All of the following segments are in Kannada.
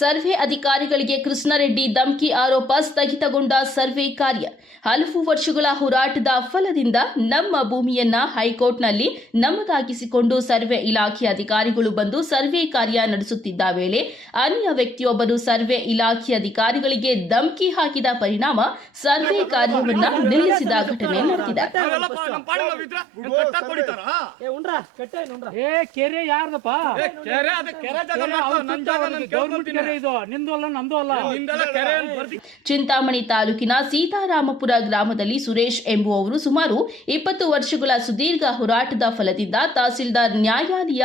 ಸರ್ವೆ ಅಧಿಕಾರಿಗಳಿಗೆ ಕೃಷ್ಣಾರೆಡ್ಡಿ ಧಮಕಿ ಆರೋಪ ಸ್ಥಗಿತಗೊಂಡ ಸರ್ವೆ ಕಾರ್ಯ. ಹಲವು ವರ್ಷಗಳ ಹೋರಾಟದ ಫಲದಿಂದ ನಮ್ಮ ಭೂಮಿಯನ್ನ ಹೈಕೋರ್ಟ್ನಲ್ಲಿ ನಮ್ಮದಾಗಿಸಿಕೊಂಡು ಸರ್ವೆ ಇಲಾಖೆ ಅಧಿಕಾರಿಗಳು ಬಂದು ಸರ್ವೆ ಕಾರ್ಯ ನಡೆಸುತ್ತಿದ್ದ ವೇಳೆ ಅನ್ಯ ವ್ಯಕ್ತಿಯೊಬ್ಬರು ಸರ್ವೆ ಇಲಾಖೆ ಅಧಿಕಾರಿಗಳಿಗೆ ಧಮಕಿ ಹಾಕಿದ ಪರಿಣಾಮ ಸರ್ವೆ ಕಾರ್ಯವನ್ನ ನಿಲ್ಲಿಸಿದ ಘಟನೆ ನಡೆದಿದೆ. ಚಿಂತಾಮಣಿ ತಾಲೂಕಿನ ಸೀತಾರಾಮಪುರ ಗ್ರಾಮದಲ್ಲಿ ಸುರೇಶ್ ಎಂಬುವವರು ಸುಮಾರು 20 ವರ್ಷಗಳ ಸುದೀರ್ಘ ಹೋರಾಟದ ಫಲದಿಂದ ತಹಸೀಲ್ದಾರ್ ನ್ಯಾಯಾಲಯ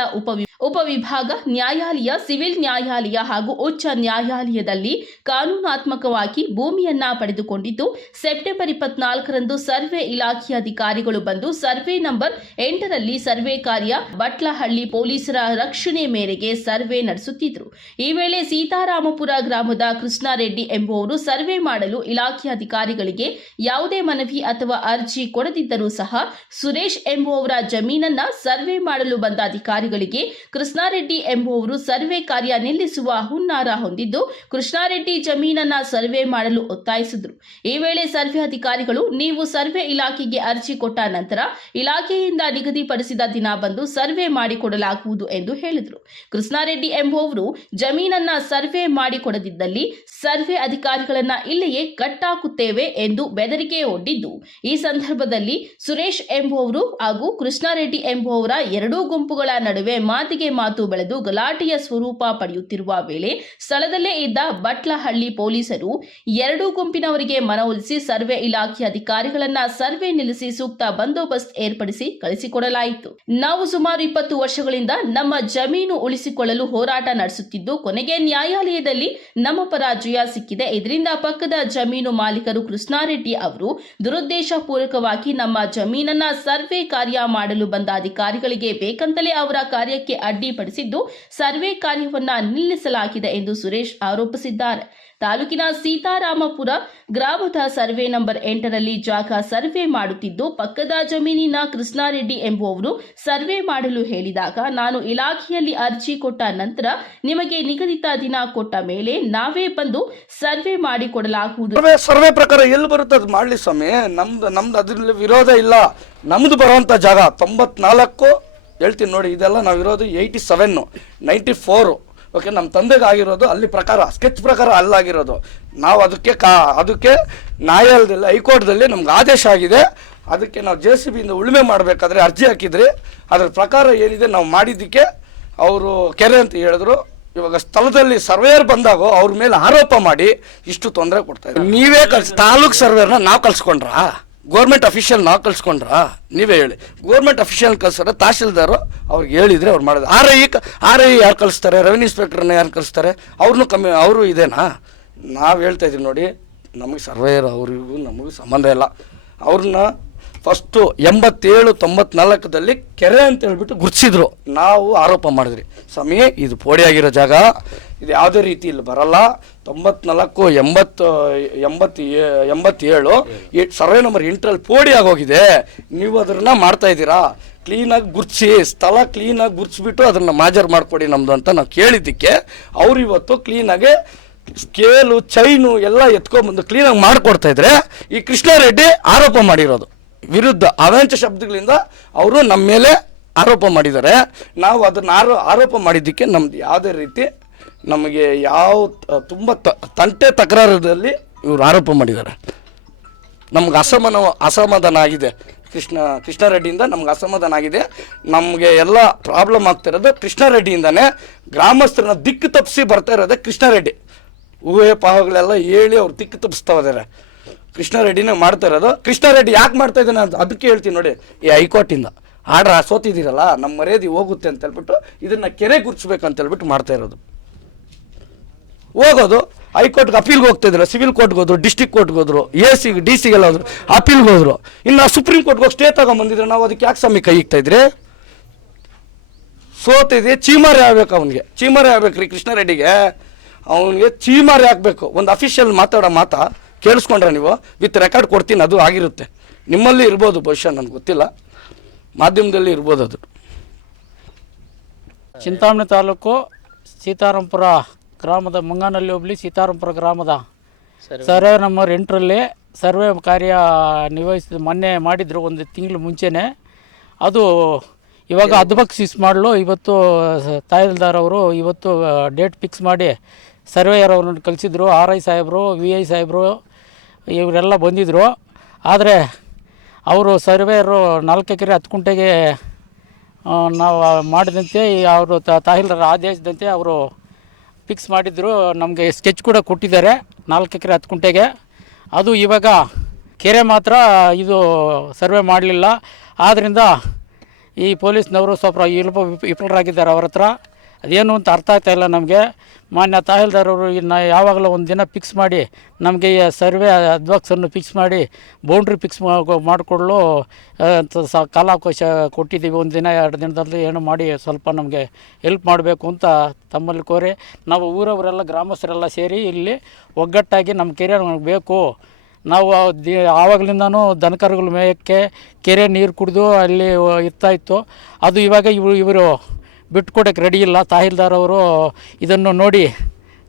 ಉಪವಿಭಾಗ ನ್ಯಾಯಾಲಯ, ಸಿವಿಲ್ ನ್ಯಾಯಾಲಯ ಹಾಗೂ ಉಚ್ಚ ನ್ಯಾಯಾಲಯದಲ್ಲಿ ಕಾನೂನಾತ್ಮಕವಾಗಿ ಭೂಮಿಯನ್ನ ಪಡೆದುಕೊಂಡಿದ್ದು, ಸೆಪ್ಟೆಂಬರ್ 24ರಂದು ಸರ್ವೆ ಇಲಾಖೆ ಅಧಿಕಾರಿಗಳು ಬಂದು ಸರ್ವೆ ನಂಬರ್ 8ರಲ್ಲಿ ಸರ್ವೆ ಕಾರ್ಯ ಬಟ್ಲಹಳ್ಳಿ ಪೊಲೀಸರ ರಕ್ಷಣೆ ಮೇರೆಗೆ ಸರ್ವೆ ನಡೆಸುತ್ತಿದ್ದರು. ಈ ವೇಳೆ ಸೀತಾರಾಮಪುರ ಗ್ರಾಮದ ಕೃಷ್ಣಾರೆಡ್ಡಿ ಎಂಬುವರು ಸರ್ವೆ ಮಾಡಲು ಇಲಾಖೆ ಅಧಿಕಾರಿಗಳಿಗೆ ಯಾವುದೇ ಮನವಿ ಅಥವಾ ಅರ್ಜಿ ಕೊಡದಿದ್ದರೂ ಸಹ ಸುರೇಶ್ ಎಂಬುವವರ ಜಮೀನನ್ನ ಸರ್ವೆ ಮಾಡಲು ಬಂದ ಅಧಿಕಾರಿಗಳಿಗೆ ಕೃಷ್ಣಾರೆಡ್ಡಿ ಎಂಬುವವರು ಸರ್ವೆ ಕಾರ್ಯ ನಿಲ್ಲಿಸುವ ಹುನ್ನಾರ ಹೊಂದಿದ್ದು, ಕೃಷ್ಣಾರೆಡ್ಡಿ ಜಮೀನನ್ನ ಸರ್ವೆ ಮಾಡಲು ಒತ್ತಾಯಿಸಿದರು. ಈ ವೇಳೆ ಸರ್ವೆ ಅಧಿಕಾರಿಗಳು, ನೀವು ಸರ್ವೆ ಇಲಾಖೆಗೆ ಅರ್ಜಿ ಕೊಟ್ಟ ನಂತರ ಇಲಾಖೆಯಿಂದ ನಿಗದಿಪಡಿಸಿದ ದಿನ ಬಂದು ಸರ್ವೆ ಮಾಡಿಕೊಡಲಾಗುವುದು ಎಂದು ಹೇಳಿದರು. ಕೃಷ್ಣಾರೆಡ್ಡಿ ಎಂಬುವವರು ಜಮೀನನ್ನ ಸರ್ವೆ ಮಾಡಿಕೊಡದಿದ್ದಲ್ಲಿ ಸರ್ವೆ ಅಧಿಕಾರಿಗಳನ್ನ ಇಲ್ಲಿಯೇ ಕಟ್ಟಾಕುತ್ತೇವೆ ಎಂದು ಬೆದರಿಕೆ ಒಡ್ಡಿದ್ದು, ಈ ಸಂದರ್ಭದಲ್ಲಿ ಸುರೇಶ್ ಎಂಬುವವರು ಹಾಗೂ ಕೃಷ್ಣಾರೆಡ್ಡಿ ಎಂಬುವವರ ಎರಡೂ ಗುಂಪುಗಳ ನಡುವೆ ಮಾತಿಗೆ ಮಾತು ಬೆಳೆದು ಗಲಾಟೆಯ ಸ್ವರೂಪ ಪಡೆಯುತ್ತಿರುವ ವೇಳೆ ಸ್ಥಳದಲ್ಲೇ ಇದ್ದ ಬಟ್ಲಹಳ್ಳಿ ಪೊಲೀಸರು ಎರಡೂ ಗುಂಪಿನವರಿಗೆ ಮನವೊಲಿಸಿ ಸರ್ವೆ ಇಲಾಖೆ ಅಧಿಕಾರಿಗಳನ್ನ ಸರ್ವೆ ನಿಲ್ಲಿಸಿ ಸೂಕ್ತ ಬಂದೋಬಸ್ತ್ ಏರ್ಪಡಿಸಿ ಕಳಿಸಿಕೊಡಲಾಯಿತು. ನಾವು ಸುಮಾರು 20 ವರ್ಷಗಳಿಂದ ನಮ್ಮ ಜಮೀನು ಉಳಿಸಿಕೊಳ್ಳಲು ಹೋರಾಟ ನಡೆಸುತ್ತಿದ್ದು, ಕೊನೆಗೆ ನ್ಯಾಯಾಲಯದಲ್ಲಿ ನಮ್ಮ ಪರ ಜಯ ಸಿಕ್ಕಿದೆ. ಇದರಿಂದ ಪಕ್ಕದ ಜಮೀನು ಮಾಲೀಕರು ಕೃಷ್ಣಾರೆಡ್ಡಿ ಅವರು ದುರುದ್ದೇಶ ಪೂರ್ವಕವಾಗಿ ನಮ್ಮ ಜಮೀನನ್ನ ಸರ್ವೆ ಕಾರ್ಯ ಮಾಡಲು ಬಂದ ಅಧಿಕಾರಿಗಳಿಗೆ ಬೇಕಂತಲೇ ಅವರ ಕಾರ್ಯಕ್ಕೆ ಅಡ್ಡಿಪಡಿಸಿದ್ದು, ಸರ್ವೆ ಕಾರ್ಯವನ್ನ ನಿಲ್ಲಿಸಲಾಗಿದೆ ಎಂದು ಸುರೇಶ್ ಆರೋಪಿಸಿದ್ದಾರೆ. ತಾಲೂಕಿನ ಸೀತಾರಾಮಪುರ ಗ್ರಾಮದ ಸರ್ವೆ ನಂಬರ್ 8ರಲ್ಲಿ ಜಾಗ ಸರ್ವೆ ಮಾಡುತ್ತಿದ್ದು, ಪಕ್ಕದ ಜಮೀನಿನ ಕೃಷ್ಣಾರೆಡ್ಡಿ ಎಂಬುವವರು ಸರ್ವೆ ಮಾಡಲು ಹೇಳಿದಾಗ ನಾನು ಇಲಾಖೆಯಲ್ಲಿ ಅರ್ಜಿ ಕೊಟ್ಟ ನಂತರ ನಿಮಗೆ ನಿಗದಿತ ದಿನ ಕೊಟ್ಟ ಮೇಲೆ ನಾವೇ ಬಂದು ಸರ್ವೆ ಮಾಡಿಕೊಡಲಾಗುವುದು. ಸರ್ವೆ ಪ್ರಕಾರ ಎಲ್ಲಿ ಬರುತ್ತೆ ಅದು ಮಾಡಲಿ ಸ್ವಾಮಿ, ನಮ್ದು ಅದ್ರಲ್ಲಿ ವಿರೋಧ ಇಲ್ಲ. ನಮ್ದು ಬರುವಂತ ಜಾಗ 94 ಹೇಳ್ತೀನಿ ನೋಡಿ, ಇದೆಲ್ಲ ನಾವಿರೋದು 87, 94. ಓಕೆ, ನಮ್ಮ ತಂದೆಗೆ ಆಗಿರೋದು ಅಲ್ಲಿ ಪ್ರಕಾರ ಸ್ಕೆಚ್ ಪ್ರಕಾರ ಅಲ್ಲಾಗಿರೋದು. ನಾವು ಅದಕ್ಕೆ ನ್ಯಾಯಾಲಯದಲ್ಲಿ ಹೈಕೋರ್ಟ್ದಲ್ಲಿ ನಮ್ಗೆ ಆದೇಶ ಆಗಿದೆ. ಅದಕ್ಕೆ ನಾವು JCB ಇಂದ ಉಳುಮೆ ಮಾಡಬೇಕಾದ್ರೆ ಅರ್ಜಿ ಹಾಕಿದ್ರಿ. ಅದರ ಪ್ರಕಾರ ಏನಿದೆ ನಾವು ಮಾಡಿದ್ದಕ್ಕೆ ಅವರು ಕೆರೆ ಅಂತ ಹೇಳಿದ್ರು. ಇವಾಗ ಸ್ಥಳದಲ್ಲಿ ಸರ್ವೇಯರ್ ಬಂದಾಗ ಅವ್ರ ಮೇಲೆ ಆರೋಪ ಮಾಡಿ ಇಷ್ಟು ತೊಂದರೆ ಕೊಡ್ತಾ ಇದ್ದಾರೆ. ನೀವೇ ತಾಲೂಕ್ ಸರ್ವೇರ್ನ ನಾವು ಕಳ್ಸ್ಕೊಂಡ್ರಾ? ಗೌರ್ಮೆಂಟ್ ಅಫಿಷಿಯಲ್ ನಾವು ಕಳ್ಸ್ಕೊಂಡ್ರಾ? ನೀವೇ ಹೇಳಿ. ಗೌರ್ಮೆಂಟ್ ಅಫಿಷಿಯಲ್ ಕಳ್ಸಾರೆ ತಹಶೀಲ್ದಾರು ಅವ್ರಿಗೆ ಹೇಳಿದ್ರೆ ಅವ್ರು ಮಾಡೋದು. RI ಯಾರು ಕಳಿಸ್ತಾರೆ? ರೆವಿನ್ಯೂ ಇನ್ಸ್ಪೆಕ್ಟರ್ನ ಯಾರು ಕಳಿಸ್ತಾರೆ? ಅವರು ಇದೇನಾ? ನಾವು ಹೇಳ್ತಾ ಇದ್ದೀವಿ ನೋಡಿ, ನಮಗೆ ಸರ್ವೇಯರ್ ಅವ್ರಿಗೂ ನಮಗೂ ಸಂಬಂಧ ಇಲ್ಲ. ಅವ್ರನ್ನ ಫಸ್ಟು 87-94ದಲ್ಲಿ ಕೆರೆ ಅಂತ ಹೇಳ್ಬಿಟ್ಟು ಗುರ್ತಿಸಿದ್ರು. ನಾವು ಆರೋಪ ಮಾಡಿದ್ರಿ, ಸ್ವಾಮಿ ಇದು ಪೋಡಿ ಆಗಿರೋ ಜಾಗ, ಇದು ಯಾವುದೇ ರೀತಿ ಇಲ್ಲಿ ಬರಲ್ಲ. 94, 80, 87 ಸರ್ವೆ ನಂಬರ್ 8ರಲ್ಲಿ ಪೋಡಿ ಆಗೋಗಿದೆ. ನೀವು ಅದನ್ನ ಮಾಡ್ತಾ ಇದ್ದೀರಾ, ಕ್ಲೀನಾಗಿ ಗುರ್ತಿಸಿ, ಸ್ಥಳ ಕ್ಲೀನಾಗಿ ಗುರ್ತಿಸ್ಬಿಟ್ಟು ಅದನ್ನು ಮಾಜರ್ ಮಾಡಿಕೊಡಿ ನಮ್ಮದು ಅಂತ ನಾವು ಕೇಳಿದ್ದಕ್ಕೆ ಅವ್ರು ಇವತ್ತು ಕ್ಲೀನಾಗಿ ಸ್ಕೇಲು ಚೈನು ಎಲ್ಲ ಎತ್ಕೊಂಡ್ಬಂದು ಕ್ಲೀನಾಗಿ ಮಾಡಿಕೊಡ್ತಾ ಇದ್ರೆ, ಈ ಕೃಷ್ಣಾರೆಡ್ಡಿ ಆರೋಪ ಮಾಡಿರೋದು ವಿರುದ್ಧ ಅವಾಂಛ ಶಬ್ದಗಳಿಂದ ಅವರು ನಮ್ಮ ಮೇಲೆ ಆರೋಪ ಮಾಡಿದ್ದಾರೆ. ನಾವು ಅದನ್ನು ಆರೋಪ ಮಾಡಿದ್ದಕ್ಕೆ ನಮ್ದು ಯಾವುದೇ ರೀತಿ ನಮಗೆ ತುಂಬ ತಕರಾರದಲ್ಲಿ ಇವರು ಆರೋಪ ಮಾಡಿದ್ದಾರೆ. ನಮ್ಗೆ ಅಸಮಾಧಾನ ಆಗಿದೆ. ಕೃಷ್ಣಾರೆಡ್ಡಿಯಿಂದ ನಮ್ಗೆ ಅಸಮಾಧಾನ ಆಗಿದೆ. ನಮಗೆ ಎಲ್ಲ ಪ್ರಾಬ್ಲಮ್ ಆಗ್ತಿರೋದು ಕೃಷ್ಣಾರೆಡ್ಡಿಯಿಂದನೇ. ಗ್ರಾಮಸ್ಥರನ್ನ ದಿಕ್ಕು ತಪ್ಪಿಸಿ ಬರ್ತಾ ಇರೋದೇ ಕೃಷ್ಣಾರೆಡ್ಡಿ. ಊಹೆ ಪಾಹಗಳೆಲ್ಲ ಹೇಳಿ ಅವ್ರು ದಿಕ್ಕು ತಪ್ಪಿಸ್ತಾ ಇದ್ದಾರೆ. ಕೃಷ್ಣಾರೆಡ್ಡಿನೇ ಮಾಡ್ತಾ ಇರೋದು. ಕೃಷ್ಣಾರೆಡ್ಡಿ ಯಾಕೆ ಮಾಡ್ತಾ ಇದ್ದಾನೆ ಅಂತ ಅದಕ್ಕೆ ಹೇಳ್ತೀನಿ ನೋಡಿ. ಈ ಹೈಕೋರ್ಟಿಂದ ಆರ್ಡರ್ ಸೋತಿದ್ದೀರಲ್ಲ, ನಮ್ಮ ಮರ್ಯಾದೆ ಹೋಗುತ್ತೆ ಅಂತ ಹೇಳ್ಬಿಟ್ಟು ಇದನ್ನು ಕೆರೆ ಗುರ್ಸ್ಬೇಕಂತ ಹೇಳ್ಬಿಟ್ಟು ಮಾಡ್ತಾ ಇರೋದು. ಹೋಗೋದು ಹೈಕೋರ್ಟ್ಗೆ ಅಪೀಲ್ಗೆ ಹೋಗ್ತಾ ಇದ್ರು, ಸಿವಿಲ್ ಕೋರ್ಟ್ಗೆ ಹೋದ್ರು, ಡಿಸ್ಟ್ರಿಕ್ಟ್ ಕೋರ್ಟ್ಗೆ ಹೋದ್ರು, DC-ಗೆಲ್ಲ ಹೋದ್ರು, ಅಪೀಲ್ಗೆ ಹೋದ್ರು. ಇನ್ನು ಸುಪ್ರೀಂ ಕೋರ್ಟ್ಗೆ ಹೋಗಿ ಸ್ಟೇ ತಗೊಂಬಂದಿದ್ರೆ ನಾವು ಅದಕ್ಕೆ ಯಾಕೆ ಸ್ವಾಮಿ ಕೈ ಇಕ್ತಾ ಇದ್ರಿ? ಸೋತಿದೆ, ಚೀಮಾರಿ ಆಗ್ಬೇಕು. ಅವನಿಗೆ ಚೀಮಾರಿ ಆಗ್ಬೇಕ್ರಿ ಕೃಷ್ಣಾರೆಡ್ಡಿಗೆ. ಅವನಿಗೆ ಚೀಮಾರಿ ಹಾಕಬೇಕು. ಒಂದು ಅಫಿಷಿಯಲ್ ಮಾತಾಡೋ ಮಾತಾ ಕೇಳಿಸ್ಕೊಂಡ್ರೆ ನೀವು ವಿತ್ ರೆಕಾರ್ಡ್ ಕೊಡ್ತೀನಿ, ಅದು ಆಗಿರುತ್ತೆ. ನಿಮ್ಮಲ್ಲಿ ಇರ್ಬೋದು ಬಹುಶಃ, ನನಗೆ ಗೊತ್ತಿಲ್ಲ, ಮಾಧ್ಯಮದಲ್ಲಿ ಇರ್ಬೋದು ಅದು. ಚಿಂತಾಮಣಿ ತಾಲೂಕು ಸೀತಾರಾಮಪುರ ಗ್ರಾಮದ ಮುಂಗಾನಹಳ್ಳಿ ಹೋಬಳಿ ಸೀತಾರಾಮಪುರ ಗ್ರಾಮದ ಸರ್ವೆ ನಂಬರ್ 8ರಲ್ಲಿ ಸರ್ವೆ ಕಾರ್ಯ ಮೊನ್ನೆ ಮಾಡಿದ್ರು, ಒಂದು ತಿಂಗಳು ಮುಂಚೆನೇ. ಅದು ಇವಾಗ ಅದ್ಬಕ್ಸಿಸ್ ಮಾಡಲು ಇವತ್ತು ತಹಸೀಲ್ದಾರ್ ಅವರು ಇವತ್ತು ಡೇಟ್ ಫಿಕ್ಸ್ ಮಾಡಿ ಸರ್ವೇಯರ್ ಅವ್ರನ್ನ ಕಳಿಸಿದ್ರು. RI ಸಾಹೇಬರು, VI ಸಾಹೇಬರು ಇವರೆಲ್ಲ ಬಂದಿದ್ದರು. ಆದರೆ ಅವರು ಸರ್ವೇಯರು 4 ಎಕರೆ 10 ಗುಂಟೆಗೆ ನಾವು ಮಾಡಿದಂತೆ ಅವರು ತಹಸೀಲ್ದಾರ್ ಆದೇಶದಂತೆ ಅವರು ಫಿಕ್ಸ್ ಮಾಡಿದ್ರು. ನಮಗೆ ಸ್ಕೆಚ್ ಕೂಡ ಕೊಟ್ಟಿದ್ದಾರೆ 4 ಎಕರೆ 10 ಗುಂಟೆಗೆ. ಅದು ಇವಾಗ ಕೆರೆ ಮಾತ್ರ ಇದು ಸರ್ವೆ ಮಾಡಲಿಲ್ಲ. ಆದ್ದರಿಂದ ಈ ಪೊಲೀಸ್ನವರು ಸ್ವಲ್ಪ ವಿಫಲರಾಗಿದ್ದಾರೆ. ಅವ್ರ ಹತ್ರ ಅದೇನು ಅಂತ ಅರ್ಥ ಆಗ್ತಾಯಿಲ್ಲ ನಮಗೆ. ಮಾನ್ಯ ತಹಸೀಲ್ದಾರವರು ಇನ್ನು ಯಾವಾಗಲೂ ಒಂದು ದಿನ ಫಿಕ್ಸ್ ಮಾಡಿ ನಮಗೆ ಸರ್ವೆ ಅಡ್ವಾಕ್ಸನ್ನು ಫಿಕ್ಸ್ ಮಾಡಿ ಬೌಂಡ್ರಿ ಫಿಕ್ಸ್ ಮಾಡಿಕೊಳ್ಳಲು ಕಾಲಾವಕಾಶ ಕೊಟ್ಟಿದ್ದೀವಿ. ಒಂದು ದಿನ 2 ದಿನದಲ್ಲಿ ಏನು ಮಾಡಿ ಸ್ವಲ್ಪ ನಮಗೆ ಹೆಲ್ಪ್ ಮಾಡಬೇಕು ಅಂತ ತಮ್ಮಲ್ಲಿ ಕೋರಿ ನಾವು ಊರವರೆಲ್ಲ ಗ್ರಾಮಸ್ಥರೆಲ್ಲ ಸೇರಿ ಇಲ್ಲಿ ಒಗ್ಗಟ್ಟಾಗಿ ನಮ್ಮ ಕೆರೆ ನಮಗೆ ಬೇಕು. ನಾವು ಆವಾಗಲಿಂದನೂ ದನಕರುಗಳು ಮೇಯಕ್ಕೆ ಕೆರೆ ನೀರು ಕುಡಿದು ಅಲ್ಲಿ ಇರ್ತಾಯಿತ್ತು. ಅದು ಇವಾಗ ಇವರು ಬಿಟ್ಕೊಡೋಕ್ಕೆ ರೆಡಿ ಇಲ್ಲ. ತಹಸೀಲ್ದಾರ್ ಅವರು ಇದನ್ನು ನೋಡಿ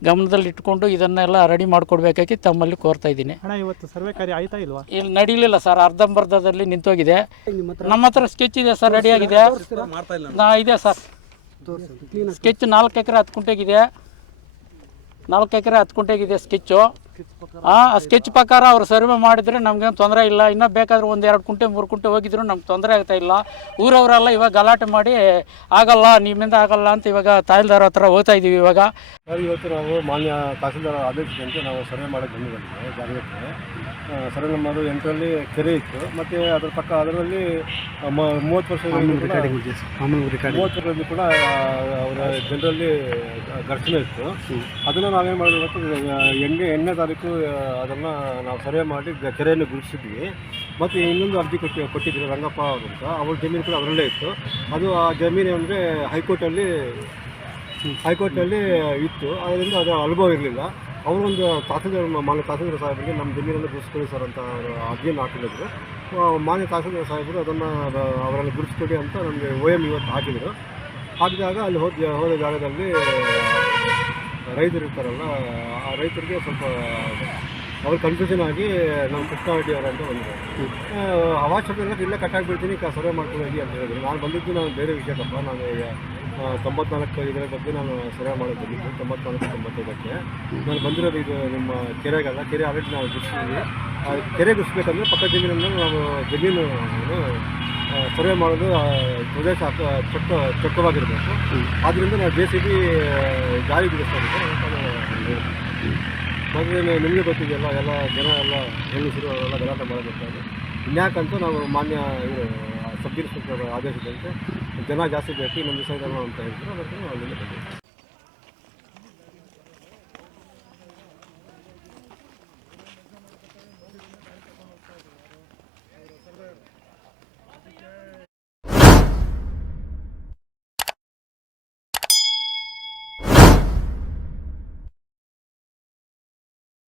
ಗಮನದಲ್ಲಿ ಇಟ್ಕೊಂಡು ಇದನ್ನೆಲ್ಲ ರೆಡಿ ಮಾಡಿಕೊಡ್ಬೇಕಾಗಿ ತಮ್ಮಲ್ಲಿ ಕೋರ್ತಾ ಇದ್ದೀನಿ. ಇವತ್ತು ಸರ್ವೆ ಕಾರ್ಯ ಆಯ್ತಾ ಇಲ್ವಾ? ಇಲ್ಲಿ ನಡೀಲಿಲ್ಲ ಸರ್, ಅರ್ಧಂಬರ್ಧದಲ್ಲಿ ನಿಂತೋಗಿದೆ. ನಮ್ಮ ಹತ್ರ ಸ್ಕೆಚ್ ಇದೆ ಸರ್, ರೆಡಿಯಾಗಿದೆ ಇದೆ ಸರ್. ಸ್ಕೆಚ್ 4 ಎಕರೆ 10 ಗುಂಟೆಗಿದೆ. 4 ಎಕರೆ 10 ಗುಂಟೆಗಿದೆ ಸ್ಕೆಚ್ಚು. ಆ ಸ್ಕೆಚ್ ಪ್ರಕಾರ ಅವರು ಸರ್ವೆ ಮಾಡಿದರೆ ನಮಗೇನು ತೊಂದರೆ ಇಲ್ಲ. ಇನ್ನೂ ಬೇಕಾದ್ರೆ 1-2 ಗುಂಟೆ 3 ಗುಂಟೆ ಹೋಗಿದ್ರು ನಮ್ಗೆ ತೊಂದರೆ ಆಗ್ತಾ ಇಲ್ಲ. ಊರವರೆಲ್ಲ ಇವಾಗ ಗಲಾಟೆ ಮಾಡಿ ಆಗಲ್ಲ, ನಿಮ್ಮಿಂದ ಆಗಲ್ಲ ಅಂತ ಇವಾಗ ತಹಸೀಲ್ದಾರ್ ಹತ್ರ ಹೋಗ್ತಾ ಇದ್ದೀವಿ. ಇವಾಗ ಇವತ್ತು ನಾವು ಮಾನ್ಯ ತಹಸೀಲ್ದಾರ್ ಆದೇಶದಂತೆ ನಾವು ಸರ್ವೆ ಮಾಡೋಕ್ಕೆ ಬಂದಿದ್ದೀವಿ ಜಾಗಕ್ಕೆ. ಸರ್ವೆ ನಂಬರ್ 8ರಲ್ಲಿ ಕೆರೆ ಇತ್ತು, ಮತ್ತು ಅದರ ಪಕ್ಕ ಅದರಲ್ಲಿ 30 ವರ್ಷದಲ್ಲಿ ಕೂಡ ಅವರ ಜನರಲ್ಲಿ ಘರ್ಷಣೆ ಇತ್ತು. ಅದನ್ನು ನಾವೇನು ಮಾಡಿದ್ವಿ ಇವತ್ತು 8ನೇ ತಾರೀಕು ಅದನ್ನು ನಾವು ಸರ್ವೆ ಮಾಡಿ ಕೆರೆಯನ್ನು ಗುರುತಿಸಿದ್ವಿ. ಮತ್ತು ಇನ್ನೊಂದು ಅರ್ಜಿ ಕೊಟ್ಟಿದ್ರು ರಂಗಪ್ಪ ಅವರು ಅಂತ. ಅವ್ರ ಜಮೀನು ಕೂಡ ಅವರಲ್ಲೇ ಇತ್ತು. ಅದು ಆ ಜಮೀನು ಅಂದರೆ ಹೈಕೋರ್ಟಲ್ಲಿ ಇತ್ತು. ಅದರಿಂದ ಅದು ಅನುಭವ ಇರಲಿಲ್ಲ. ಅವರೊಂದು ಮಾನ್ಯ ತಹಸೀಲ್ದಾರ್ ಸಾಹೇಬರಿಗೆ ನಮ್ಮ ಜಮೀನನ್ನು ಗುರುತಿಸ್ಕೊಳ್ಳಿ ಸರ್ ಅಂತ ಅವರು ಅರ್ಜಿಯನ್ನು ಹಾಕಿದ್ರು. ಮಾನ್ಯ ತಹಸೀಲ್ದಾರ್ ಸಾಹೇಬರು ಅದನ್ನು ಅವರನ್ನು ಗುರುತಿಸ್ಕೊಡಿ ಅಂತ ನಮಗೆ OM ಇವತ್ತು ಹಾಕಿದರು. ಹಾಕಿದಾಗ ಅಲ್ಲಿ ಹೋದ ಜಾಗದಲ್ಲಿ ರೈತರು ಇರ್ತಾರಲ್ಲ, ಆ ರೈತರಿಗೆ ಸ್ವಲ್ಪ ಅವ್ರು ಕನ್ಫ್ಯೂಷನ್ ಆಗಿ ನಮ್ಮ ಕೃಷ್ಣಾರೆಡ್ಡಿ ಅವರಂತ ಬಂದರು. ಅವಶ್ಯಕತೆ ಇಲ್ಲ, ಕಟ್ಟಾಗಿಬಿಡ್ತೀನಿ, ಸರ್ವೆ ಮಾಡ್ಕೊಂಡು ಹೋಗಿ ಅಂತ ಹೇಳಿದ್ರು. ನಾನು ಬಂದಿದ್ದು ನಾನು ಬೇರೆ ವಿಷಯಕ್ಕಪ್ಪ. ನಾನು 94 ಇದರ ಬಗ್ಗೆ ನಾನು ಸರ್ವೆ ಮಾಡೋದು ಬಂದಿದ್ದು 94-95ಕ್ಕೆ. ನಾನು ಬಂದಿರೋದು ಇದು ನಿಮ್ಮ ಕೆರೆಗಲ್ಲ. ಕೆರೆ ಆಲ್ರೆಡಿ ನಾವು ಗುರ್ಸಿದ್ವಿ. ಕೆರೆ ಗುರ್ಸ್ಬೇಕಂದ್ರೆ ಪಕ್ಕ ಜಮೀನನ್ನು ನಾವು ಜಮೀನು ಸರ್ವೆ ಮಾಡೋದು ಪ್ರದೇಶ ಚೊಕ್ಕವಾಗಿರಬೇಕು. ಆದ್ದರಿಂದ ನಾವು JCB ಜಾರಿ ಬಿಡಿಸ್ತಾ ಇದ್ದೀವಿ. ಮತ್ತು ನಿಮಗೆ ಗೊತ್ತಿದೆಯಲ್ಲ, ಎಲ್ಲ ಜನ ಎಲ್ಲ ಹೆಂಗಸರು ಅವರೆಲ್ಲ ಗಲಾಟೆ ಮಾಡಬೇಕಾದ್ರೆ ಇನ್ಯಾಕಂತ ನಾವು ಮಾನ್ಯ ಇವರು ಸಬ್ ಇನ್ಸ್ಪೆಕ್ಟರ್ ಆದೇಶದಂತೆ ಜನ ಜಾಸ್ತಿ ಬೇಕು, ಇನ್ನೊಂದು ದಿವಸ ಅಂತ ಹೇಳಿದ್ರು. ಅದಕ್ಕೆ ನಾವು ಅಲ್ಲಿಂದ ಬಂದಿದ್ದೀವಿ.